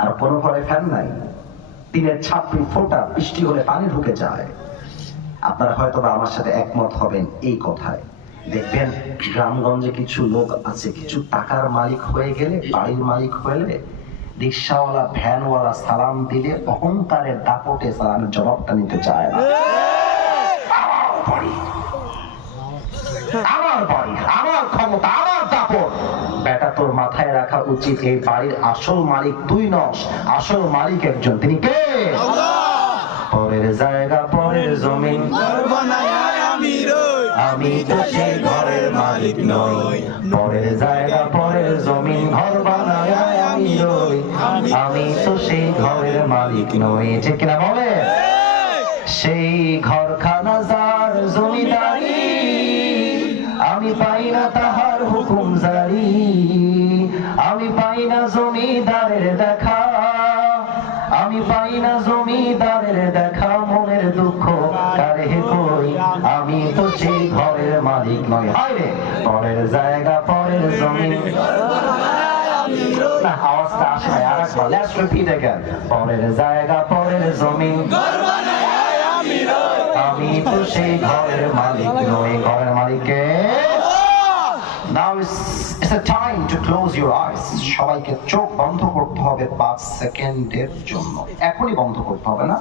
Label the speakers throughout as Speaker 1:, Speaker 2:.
Speaker 1: আর কোনো ঘরে ফ্যান নাই। দিনের ছাপড়ি ফোটা বৃষ্টি হলে পানি ঢুকে যায়। আপনারা হয়তো বা আমার সাথে একমত হবেন এই কথায়। দেখবেন গ্রামগঞ্জে কিছু লোক আছে, কিছু টাকার মালিক হয়ে গেলে, বাড়ির মালিক হলে রিক্সাওয়ালা, ভ্যানওয়ালা সালাম দিলে অহংকারের দাপটে সালামের জবাবটা নিতে চায় না। আমার বাড়ি আমার ক্ষমতা আমার দাপট। তোর মাথায় রাখা উচিত। এই বাড়ির আসল মালিক তুই নস আসল মালিক একজন। তিনি কে? পরের জায়গা পরের জমিন আমি তো সেই ঘরের মালিক নই। পরের জায়গা পরের জমিন ঘর বানায় আমি রই। আমি তো সেই ঘরের মালিক নই। যে কিনা বলে? সেই ঘরখানা যার জমিদারি আমি পাই না তাহার হুকুম জারি। না জমিদারের দেখা আমি পাই না জমিদারের দেখা মনের দুঃখ কারে কই আমি তো সেই ঘরের মালিক নয় হায়রে পরের জায়গা পরের জমি না আওয়াজটা আসে নাই আর একবার লেটস রিপিট अगेन পরের জায়গা পরের জমি আমি তো সেই ঘরের মালিক নই ঘরের মালিককে Now it's, it's a time to close your eyes. সবাইকে চোখ বন্ধ করতে হবে পাঁচ সেকেন্ডের জন্য। এখনই বন্ধ করতে হবে না?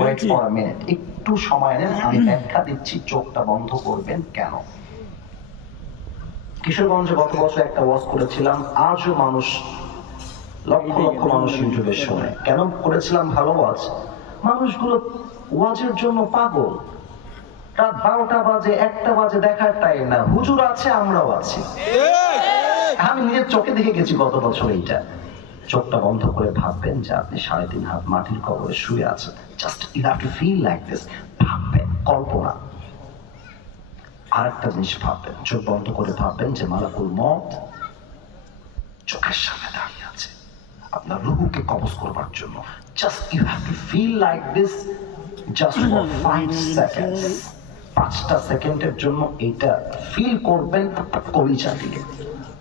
Speaker 1: ওয়েট ফর আ মিনিট একটু সময় নেন আমি ব্যাখ্যা দিচ্ছি চোখটা বন্ধ করবেন কেন? কিশোরগঞ্জে গত বছর একটা ওয়াজ করেছিলাম আজও মানুষ লক্ষ লক্ষ মানুষ ইউটিউবে শোনে। কেন করেছিলাম ভালো ওয়াজ? মানুষগুলো ওয়াজের জন্য পাগল। রাত বারোটা বাজে একটা বাজে দেখার টাইম না। হুজুর আছে আমরাও আছি। আমি নিজের চোখে দেখে গেছি গত বছর এইটা। চোখটা বন্ধ করে ভাববেন যে আপনি সাড়ে তিন হাত মাটির কবরে শুয়ে আছেন। Just you have to feel like this ভাববেন, কল্পনা। আরেকটা জিনিস ভাববেন, চোখ বন্ধ করে ভাববেন যে মালাকুল মত চোখের সামনে দাঁড়িয়ে আছে। আপনার রুহুকে কবজ করবার জন্য। Just you have to feel like this just for five seconds পাঁচটা সেকেন্ডের জন্য এটা ফিল করবেন কলিজা দিয়ে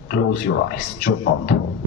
Speaker 1: ক্লোজ ইউর আইস চোখ বন্ধ